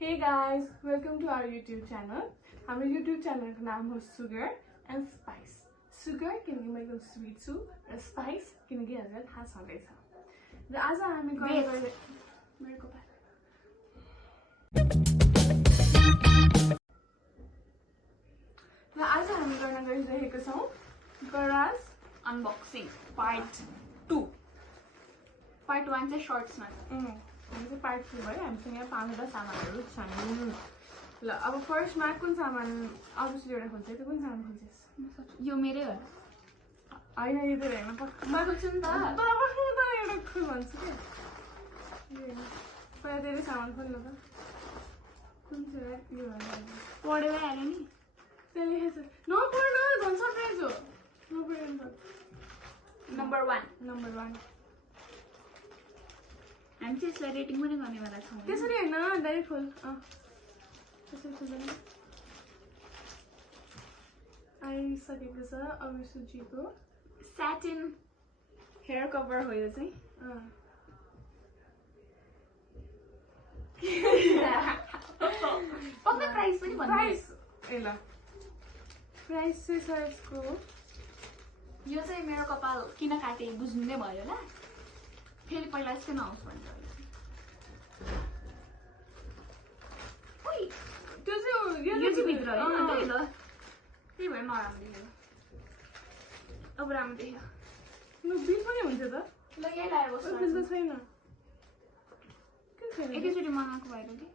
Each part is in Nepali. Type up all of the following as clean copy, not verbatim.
Hey guys, welcome to our YouTube channel. हाम्रो YouTube channel को नाम हो Sugar and Spice. Sugar किनकि म एकदम स्वीट छु र Spice किनकि हजुरलाई थाहा छँदैछ। र आज हामी गर्न गइरहेको छौं गराज अनबॉक्सिंग पार्ट 2 पार्ट 1 चाहिँ शॉर्ट्समा छ हामी चाहिँ पार्ट 2 भयो हामीसँग यहाँ 5 सामानहरु छन् ल अब फर्स्टमा कुन सामान अबसले एउटा खोल्छ त्यो कुन सामान खोल्छस् यो मेरै हो हैन यो त हैन म खोल्छु नि त तर म त एउटा खोल भन्छु के पहिला धेरै सामान खोल्नु त कुन चाहिँ यो पढेर आयो नि त्यहाँ लेखेछ नपढ्न झन् सरप्राइज हो नपढ्नु नम्बर 1 हामी चाहिँ यसलाई रेटिङ पनि गर्नेवाला छौँ त्यसरी हैन डाइरेक्ट खोल त्यसरी खोल्दैन आइसकेको छ अभिसुजीको सैटिन हेयर कभर हो यो चाहिँ पक्का प्राइस पनि भन्नु प्राइस ए ल प्राइस चाहिँ छ यसको यो चाहिँ मेरो कपाल किन काटे बुझ्नु नै भयो होला फेरि पहिला यस्तै नआउँछ भन्छ ओइ त्यो चाहिँ यो चाहिँ भित्र हो ल त्यही भएर नराम्रो देख्यो अब राम्रो देख्यो न बिल पनि हुन्छ त ल यही लाएर बस्नु बिल त छैन के छैन एकैचोटि मगाएको भएर कि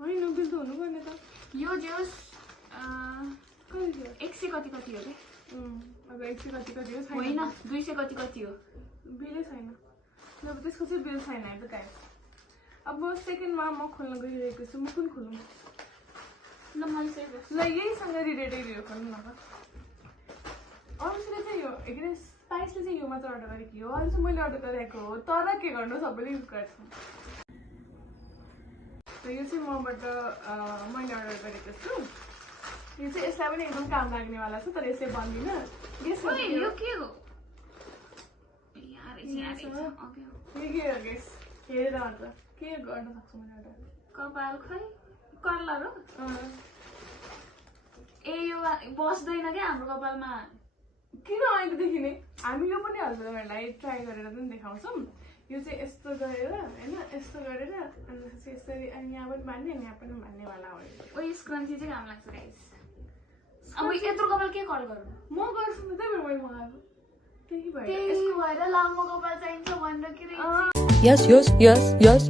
होइन बिल त हुनुपर्ने त यो जोस कति थियो 100 कति कति हो रे अब 100 कति कति हो छैन होइन 200 कति कति हो बिलै छैन अब त्यसको चाहिँ बिल छैन है त गाइस अब सेकेन्डमा म खोल्न गइरहेको छु म कुन खोलौँ ल मैले चाहिँ ल यहीसँग रिलेटेड यो खोल्नु न अरूसित चाहिँ यो के अरे स्पाइसले चाहिँ यो मात्र अर्डर गरेको हो अरू चाहिँ मैले अर्डर गरेको हो तर के गर्नु सबैले युज गर्छ यो चाहिँ मबाट मैले अर्डर गरेको छु यो चाहिँ यसलाई पनि एकदम काम लाग्नेवाला छ तर यसले बन्दिनँ यो के हो यार यो के हो गेस हेरेर अन्त के गर्न सक्छु मैले अर्डर कपाल खै कलर हो ए यो बस्दैन क्या हाम्रो कपालमा किन अहिलेदेखि नै हामी यो पनि हजुरहरूलाई ट्राई गरेर पनि देखाउँछौँ यो चाहिँ यस्तो गरेर होइन यस्तो गरेर अनि यसरी अनि यहाँ पनि बान्ने अनि यहाँ पनि बान्नेवाला हो ओ स्क्रन्ची चाहिँ काम लाग्छ गाइस अब यत्रो कपाल के कल गरौँ म गर्छु नि त्यही भएर मैले मगाएको त्यही भएर यसको भएर लामो कपाल चाहिन्छ भनेर के रहेछ यस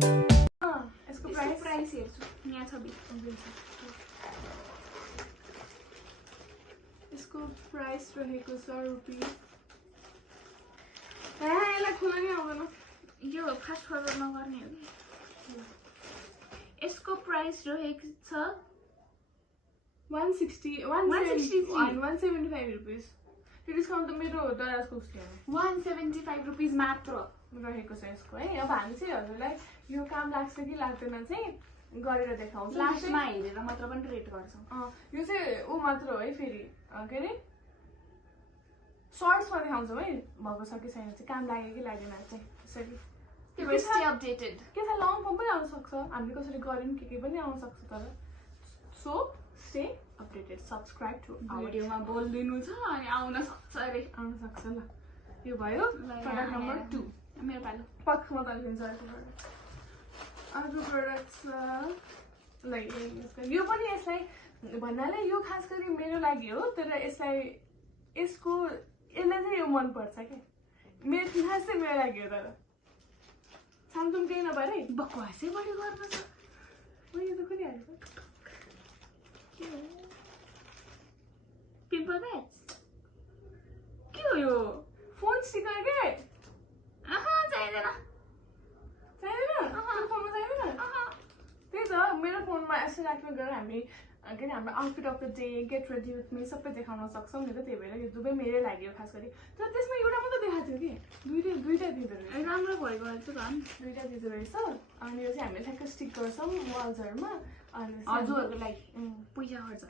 यसको प्राइस हेर्छु यहाँ छ यसको प्राइस रहेको छ रुपियाँ यसलाई खुला नि आउँदैन यो फास्ट फरवर्ड नगर्ने हो कि यसको प्राइस रहेको छ 175 रुपियाँ त्यो डिस्काउन्ट त मेरो दराजको उसले 175 रुपियाँ मात्र रहेको छ यसको है अब हामी चाहिँ हजुरलाई यो काम लाग्छ कि लाग्दैन चाहिँ गरेर देखाउँछौँ लास्टमा हेरेर मात्र पनि रेट गर्छौँ यो चाहिँ ऊ मात्र हो है फेरि के अरे सर्ट्समा देखाउँछौँ है भएको छ कि छैन चाहिँ काम लाग्यो कि लाग्दैन चाहिँ त्यसरी अपडेटेड के छ लङ फर्म पनि आउन सक्छ हामीले कसरी गऱ्यौँ के पनि आउन सक्छ तर so stay updated subscribe to भिडियोमा बोलिदिनु छ अनि आउन सक्छ अरे आउन सक्छ ल यो भयो प्रडक्ट नम्बर 2 मेरो पालो पक्कमा तर्किन्छ अर्को प्रडक्ट छ ल यो पनि यसलाई भन्नाले यो खास गरी मेरो लागि हो तर यसलाई यसलाई चाहिँ यो मनपर्छ क्या मेरो खास चाहिँ मेरो लागि हो तर सामतुम केही नभएर बकवासै बढी गर्नु छ यो त खोलिहाल्छ पिम्पल प्याच के हो यो फोन स्टिकर के चाहिँदैन फोनमा चाहिँदैन त्यही त मेरो फोनमा यसो राख्नु गरेर हामी के अरे हाम्रो outfit of the day get ready with me सबै देखाउन सक्छौँ नि त त्यही भएर यो दुवै मेरै लागि हो खास गरी तर त्यसमा एउटा मात्रै देखाएको थियो कि दुईटा दिँदो रहेछ राम्रो भएको रहेछ झन् दुईटा दिँदो रहेछ अनि यो चाहिँ हामीले ठ्याक्क स्टिक गर्छौँ वाल्सहरूमा अनि हजुरहरूको लागि पैसा खर्च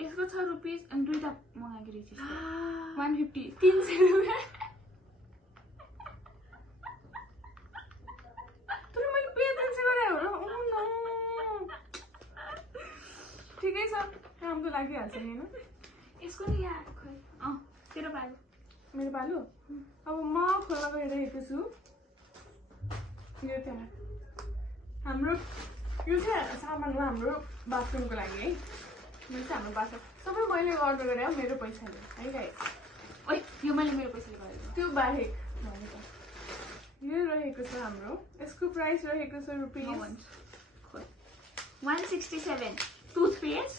यसको छ रुपियाँ अनि दुईटा मगाएको रहेछ 150 300 रुपियाँ तर मैले पे 300 गरे हो र काम त लागिहाल्छ नि होइन यसको नि यहाँ खै तेरो पालो मेरो पालो अब म खोला गइरहेको छु यो त्यहाँ हाम्रो यो चाहिँ सामान हो हाम्रो बाथरुमको लागि है यो चाहिँ हाम्रो बाथरुम सबै मैले अर्डर गरेँ हो मेरो पैसाले है गाइस ओइ यो मैले मेरो पैसाले गरेको त्यो बाहेक भनेको यो रहेको छ हाम्रो यसको प्राइस रहेको छ रुपिस 167 टुथपेस्ट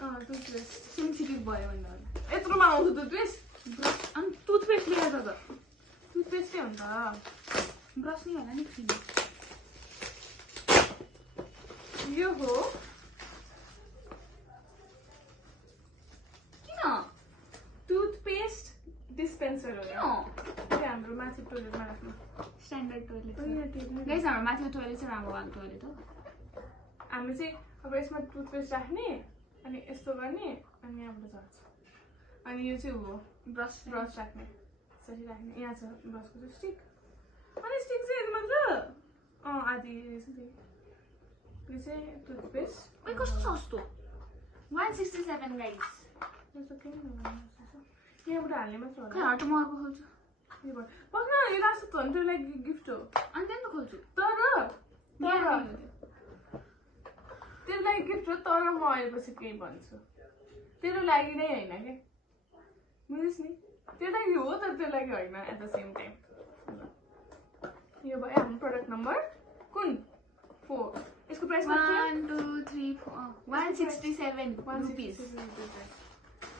टुथपेस्ट सेन्सिटिभ भयो भन्दा होला यत्रोमा आउँछ टुथपेस्ट अनि टुथपेस्ट लिएर त टुथपेस्टै हो नि त ब्रस नि होला नि फ्री यो हो किन टुथपेस्ट डिस्पेन्सर हो किन त्यो हाम्रो माथि टोइलेटमा राख्नु स्ट्यान्डर्ड टोइलेट गाइस गाइस हाम्रो माथिको टोइलेट चाहिँ राम्रो भएको टोइलेट हो हामी चाहिँ अब यसमा टुथपेस्ट राख्ने अनि यस्तो गर्ने अनि यहाँबाट झर्छ अनि यो चाहिँ हो ब्रस ब्रस राख्ने यसरी राख्ने यहाँ छ ब्रसको चाहिँ स्टिक अनि स्टिक चाहिँ यतिमा छ आधी रहेछ त्यो यो चाहिँ टुथपेस्ट ओइ कस्तो सस्तो 167 गाइस यस्तो केही नभन्छ यहाँबाट हाल्ने मात्र खै होला हट म अर्को खोल्छु योबाट पक्न यो लास्ट त तेरो लागि गिफ्ट हो अनि त्यहाँदेखि खोल्छु तर यहाँ तेरो लागि गिफ्ट हो तर म आएपछि केही भन्छु तेरो लागि नै होइन क्या बुझिस् नि तेरो लागि हो तर तेरो लागि होइन एट द सेम टाइम यो भयो हाम्रो प्रडक्ट नम्बर कुन 4 यसको प्राइस 1 2 3 4 167 रुपीस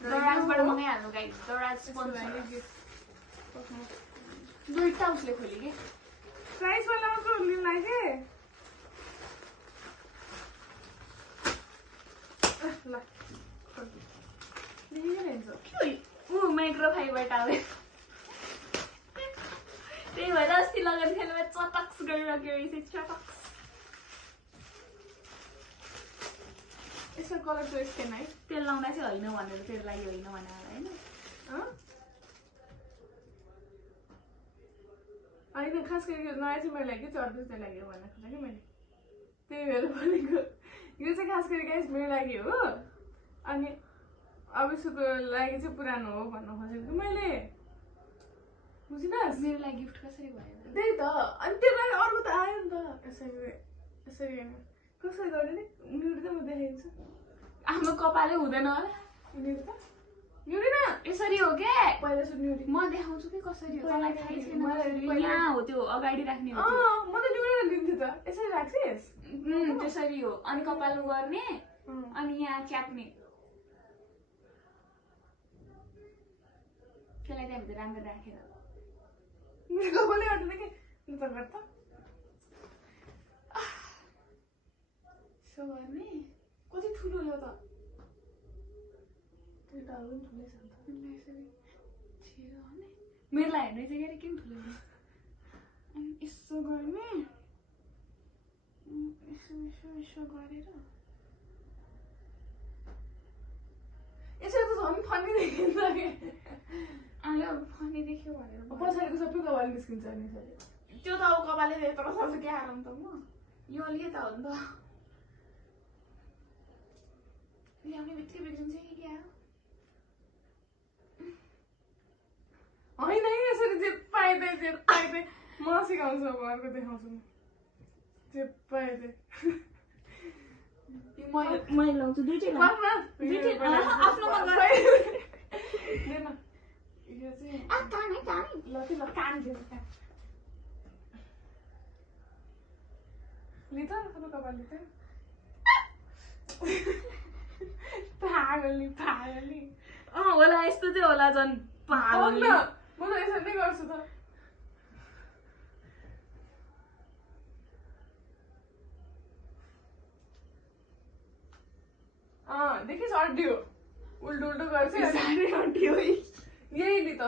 दराजबाट मगाइहाल्नु गाइस दराज स्पोन्सर दुईटा उसले खोली के प्राइस वाला आउँछ लिनलाई के ल ऊ माइक्रोफाइबर टावेल त्यही भएर अस्ति लगाएर खेल्नुमा चटक्स गरिराख्यो रहेछ चटक्स यसको कलर चोइस थिएन है तेल लाउँदा चाहिँ होइन भनेर तेरो लागि होइन भनेर होइन होइन खास गरी यो नयाँ चाहिँ मैले लाग्यो त्यो अर्को चाहिँ लाग्यो भन्न खोजेँ कि मैले त्यही भएर भनेको यो चाहिँ खास गरी गाइस मेरो लागि हो अनि अब यसको लागि चाहिँ पुरानो हो भन्न खोजेको कि मैले बुझिनस् मेरो लागि गिफ्ट कसरी भयो त्यही त अनि त्यो लागि अर्को त आयो नि त यसरी यसरी होइन कसरी गर्ने नि न्युरी त म देखाइदिन्छु आफ्नो कपालै हुँदैन होला न्युरी त न्युरी न यसरी हो के पहिला सुरु न्युरी म देखाउँछु कि कसरी हो तँलाई थाहै छैन मलाई कसरी। यहाँ हो त्यो अगाडि राख्ने हो त्यो। म त न्युरी दिन्छु त यसरी राख्छिस् त्यसरी हो अनि कपाल गर्ने अनि यहाँ च्याप्ने त्यसलाई त्यहाँभित्र राम्रो राखेर कपालै गर्दैन कि त गर्छ यसो गर्ने कति ठुलो हो त त्यो त अरू पनि ठुलै छ नि त छिरो भने मेरो लागि हेर्ने चाहिँ के किन ठुलो अनि यसो गर्ने यसो यसो यसो गरेर यसो त झन् फनी देखिन्छ कि अहिले अब फनी देख्यो भनेर पछाडिको सबै कपाल निस्किन्छ नि त्यो त अब कपालले यत्रो सक्छ के आराम त म यो अलि त हो नि त ल्याउने बित्तिकै बिग्रिन्छ कि क्या होइन यसरी जे पाए म सिकाउँछु अब अर्को देखाउँछु म जे पाए मैले लाउँछु दुइटै आफ्नो यो चाहिँ कानै कानै ल त्यो ल कान दिनु लिन्छ आफ्नो कपाल लिन्छ पागली होला यस्तो चाहिँ होला झन् पागल म त यसरी नै गर्छु त देखिस् अड्डियो उल्टो उल्टो गर्छ यही नि त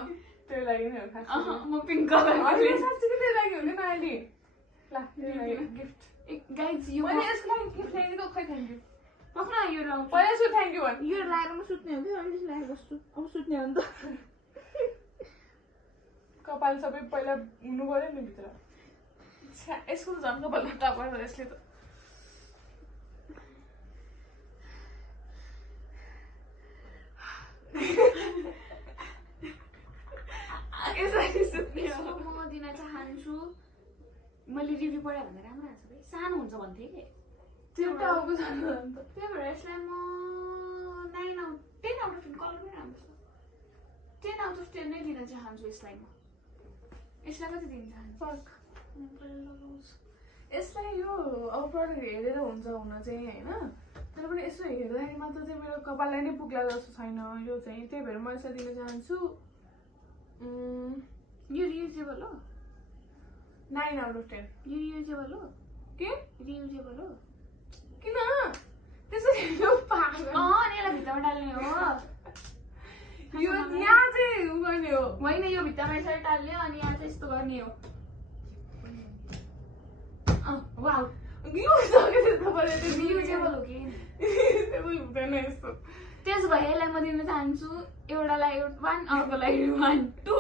त्यो लागि नै हो खास म पिङ्क कलर साँच्चै त्यो लागि हुँदैन अहिले ल त्यो लागि गिफ्ट गाइज यो मैले यसको लागि गिफ्ट ल्याइदिएको खै थ्याङ्क यू पक्न यो लाउँछु पहिला यसो थ्याङ्क यू भन् यो लाएर म सुत्ने हो कि अहिले लाएर बस्छु अब सुत्ने हो नि त कपाल सबै पहिला हुनु पर्यो नि भित्र यसको त झन् कपाल टापर्छ यसले त मैले रिभ्यू पढाएँ भन्दा राम्रो आएको छ भाइ सानो हुन्छ भन्थेँ कि त्यो टाउको छैन अन्त त्यही भएर यसलाई म 10 आउट अफ 10 कलर पनि राम्रो छ 10 आउट अफ 10 नै दिन चाहन्छु यसलाई म यसलाई कति दिन चाहन्छु यसलाई यो अब प्रडक्ट हेरेर हुन्छ हुन चाहिँ होइन तर पनि यसो हेर्दाखेरि मात्र चाहिँ मेरो कपाललाई नै पुग्ला जस्तो छैन यो चाहिँ त्यही भएर म यसलाई दिन चाहन्छु यो रियुजेबल हो 9 आउट अफ 10 यो रियुजेबल हो के रियुजेबल हो किन त्यसरी यो पागल यसलाई भित्तामा टाल्ने हो यो यहाँ चाहिँ गर्ने हो होइन यो भित्तामा यसरी टाल्ने अनि यहाँ चाहिँ यस्तो गर्ने हो वाउ रियुजेबल हो कि हुँदैन यस्तो त्यसो भए यसलाई म दिन चाहन्छु एउटालाई 1 अर्कोलाई 1 2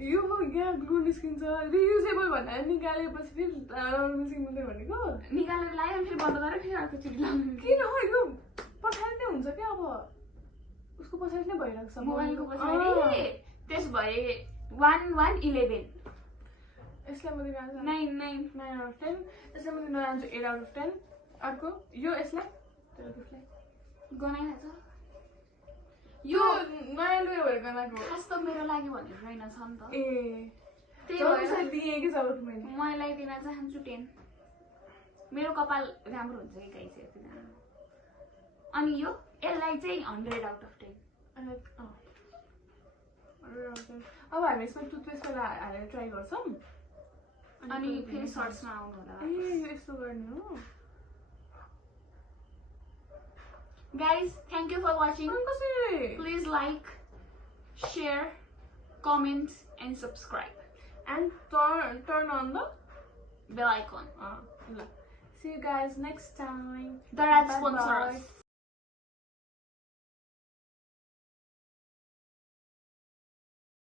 यो यहाँ ग्लु निस्किन्छ रियुजेबल भनेर निकालेपछि फेरि निस्किँदैन भनेको निकालेर लगायो अनि फेरि बन्द गरेर फेरि अर्कोचोटि लगाउनु किन हो यो पछाडि नै हुन्छ क्या अब उसको पछाडि नै भइरहेको छ मोबाइलको पछाडि त्यस भए 1 1 11 यसलाई म दिन चाहन्छु 9 9 आउट अफ 10 यसलाई म दिन चाहन्छु 8 आउट अफ 10 अर्को यो यसलाई गनाइहाल्छ यो नयाँ लुगा भएर गनाएको खास त मेरो लागि भनेर रहेन छ नि त ए त्यही भएर दिएँ कि जब मैले म यसलाई दिन चाहन्छु 10 मेरो कपाल राम्रो हुन्छ कि गाइस यति अनि यो यसलाई चाहिँ 100 आउट अफ 10 अब हामी यसमा टुथपेस्ट हालेर ट्राई गर्छौँ अनि फेरि सर्ट्समा आउनु होला ए यस्तो गर्ने हो Guys, thank you for watching. Please like, share, comment and subscribe. And turn on the bell icon. See you guys next time. The ad sponsor us.